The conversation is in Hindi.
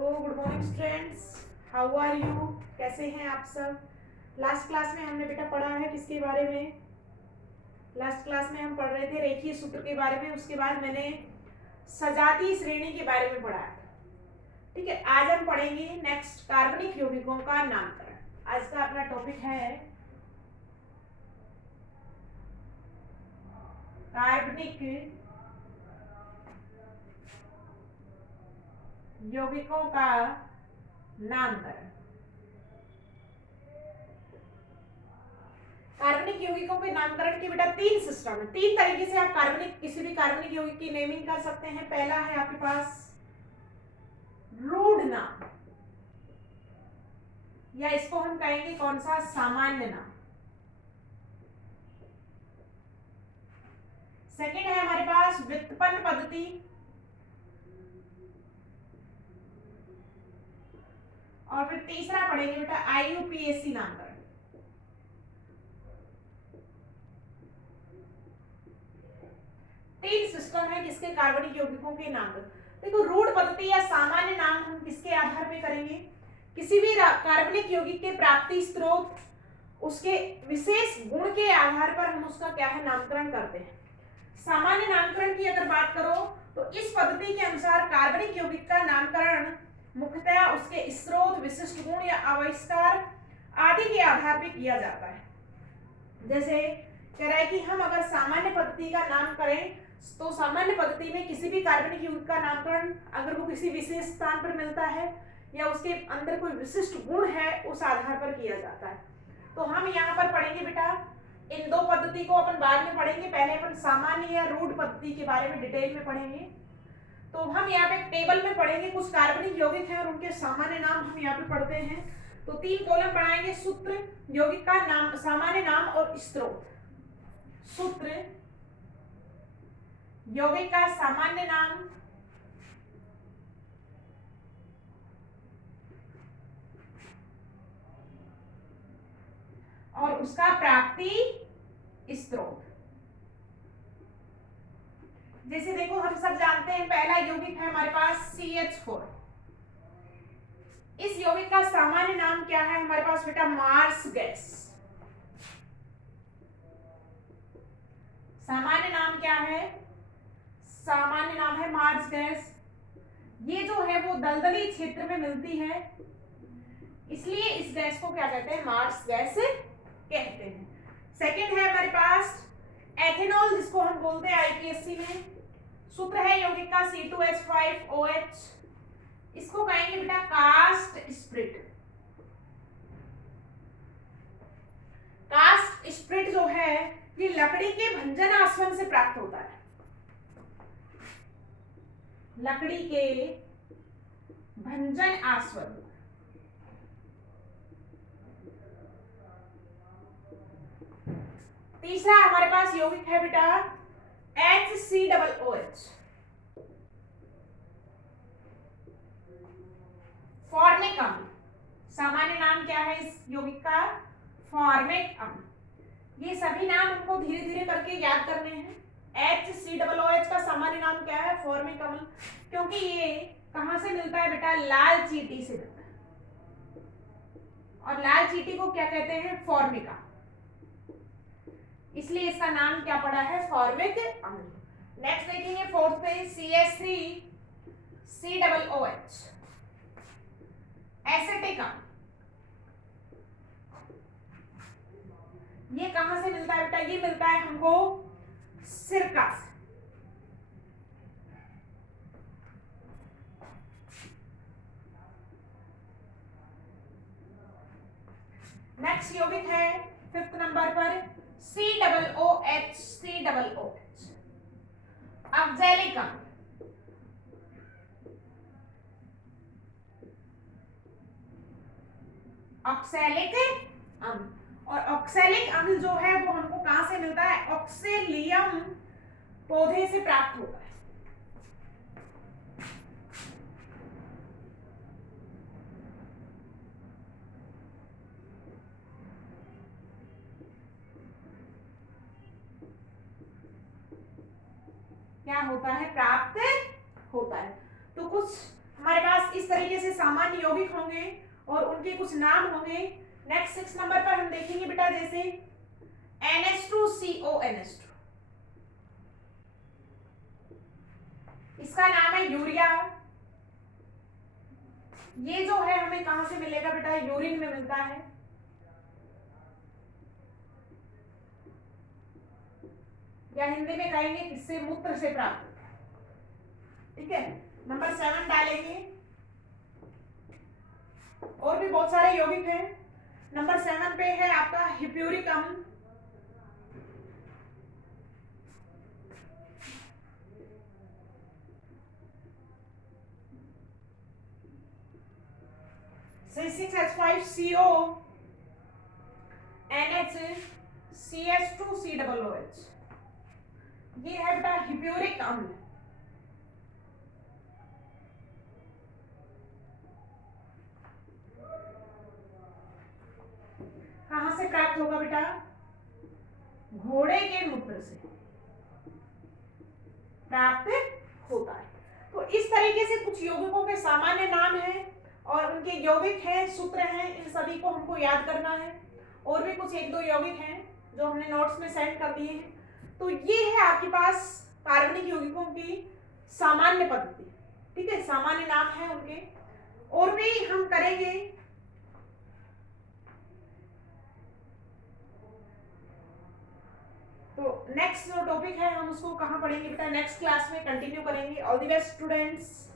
Good morning students, how are you? कैसे हैं आप सब? लास्ट क्लास में हमने बेटा पढ़ा है किसके बारे में? लास्ट क्लास में हम पढ़ रहे थे रेखीय सूत्र के बारे में। उसके बाद मैंने सजातीय श्रेणी के बारे में पढ़ा। ठीक है, आज हम पढ़ेंगे नेक्स्ट कार्बनिक यौगिकों का नामकरण। आज का अपना टॉपिक है कार्बनिक यौगिकों का नामकरण। कार्बनिक यौगिकों के नामकरण के बेटा तीन सिस्टम है। तीन तरीके से आप किसी भी कार्बनिक यौगिक की नेमिंग कर सकते हैं। पहला है आपके पास रूढ़ नाम, या इसको हम कहेंगे कौन सा, सामान्य नाम। सेकंड है हमारे पास व्युत्पन्न पद्धति, और फिर तीसरा पढ़ेंगे बेटा आईयूपीएसी नामकरण। तीन सिस्टम है किसके, कार्बनिक यौगिकों के नामकरण। देखो, रूढ़ पद्धति या सामान्य नाम हम किसके आधार पे करेंगे? किसी भी कार्बनिक यौगिक के प्राप्ति स्रोत, उसके विशेष गुण के आधार पर हम उसका क्या है, नामकरण करते हैं। सामान्य नामकरण की अगर बात करो तो इस पद्धति के अनुसार कार्बनिक यौगिक का नामकरण मुख्यतः उसके स्रोत, विशिष्ट गुण या आविष्कार आदि के आधार पर किया जाता है। जैसे कह रहा है कि हम अगर सामान्य पद्धति का नाम करें तो सामान्य पद्धति में किसी भी कार्बनिक यौगिक का नामकरण अगर वो किसी विशेष स्थान पर मिलता है या उसके अंदर कोई विशिष्ट गुण है उस आधार पर किया जाता है। तो हम यहाँ पर पढ़ेंगे बेटा, इन दो पद्धति को अपन बाद में पढ़ेंगे। पहले अपन सामान्य या रूढ़ पद्धति के बारे में डिटेल में पढ़ेंगे। तो हम यहाँ पे टेबल में पढ़ेंगे, कुछ कार्बनिक यौगिक हैं और उनके सामान्य नाम हम यहाँ पे पढ़ते हैं। तो तीन कॉलम बनाएंगे, सूत्र, यौगिक का नाम, सामान्य नाम और स्रोत। सूत्र, यौगिक का सामान्य नाम, और उसका प्राप्ति स्रोत। जैसे देखो, हम सब जानते हैं पहला यौगिक है हमारे पास CH4। इस यौगिक का सामान्य नाम क्या है हमारे पास बेटा? Marsh gas. सामान्य नाम क्या है? सामान्य नाम है मार्स गैस। ये जो है वो दलदली क्षेत्र में मिलती है, इसलिए इस गैस को क्या कहते हैं? मार्स गैस कहते हैं। सेकंड है हमारे पास एथेनॉल, जिसको हम बोलते हैं आईपीएससी में। सूत्र है यौगिक का C2H5OH। इसको कहेंगे बेटा कास्ट स्प्रिट। कास्ट स्प्रिट जो है ये लकड़ी के भंजन आसवन से प्राप्त होता है। लकड़ी के भंजन आसवन। तीसरा हमारे पास यौगिक है बेटा HCOOH। फॉर्मिक अम्ल। सामान्य नाम क्या है इस यौगिक का? फॉर्मिक अम्ल। ये सभी नाम हमको धीरे धीरे करके याद करने हैं। HCOOH का सामान्य नाम क्या है? फॉर्मिक अम्ल। क्योंकि ये कहां से मिलता है बेटा? लाल चींटी से मिलता है, और लाल चींटी को क्या कहते हैं? फॉर्मिका। इसलिए इसका नाम क्या पड़ा है? फॉर्मिक अम्ल। नेक्स्ट देखेंगे फोर्थ पे CH3COOH, एसिटिक अम्ल। ये कहां से मिलता है बेटा? ये मिलता है हमको सिरका से। नेक्स्ट यौगिक है फिफ्थ नंबर पर COOH। ऑक्सैलिक अम्ल। ऑक्सैलिक अम्ल, और ऑक्सैलिक अम्ल जो है वो हमको कहां से मिलता है? ऑक्सेलियम पौधे से प्राप्त होता है। क्या होता है? प्राप्त होता है। तो कुछ हमारे पास इस तरीके से सामान्य यौगिक होंगे और उनके कुछ नाम होंगे। नेक्स्ट 6 नंबर पर हम देखेंगे बेटा जैसे NH2CONH2, इसका नाम है यूरिया। ये जो है हमें कहां से मिलेगा बेटा, यूरिन में मिलता है। या हिंदी में कहेंगे किससे, मूत्र से प्राप्त। ठीक है, नंबर 7 डालेंगे। और भी बहुत सारे यौगिक हैं। नंबर 7 पे है आपका हिप्यूरिक अम्ल। C6H5CO NHCH2COOH, ये है बेटा हिप्यूरिक अम्ल। कहां से प्राप्त होगा बेटा, घोड़े के मूत्र से प्राप्त होता है। तो इस तरीके से कुछ यौगिकों के सामान्य नाम हैं और उनके यौगिक हैं, सूत्र हैं, इन सभी को हमको याद करना है। और भी कुछ 1-2 यौगिक हैं जो हमने नोट्स में सेंड कर दिए हैं। तो ये है आपके पास कार्बनिक यौगिकों की सामान्य पद्धति। ठीक है, सामान्य नाम है उनके। और भी हम करेंगे। तो नेक्स्ट जो टॉपिक है हम उसको कहाँ पढ़ेंगे बेटा, नेक्स्ट क्लास में कंटिन्यू करेंगे। All the best students.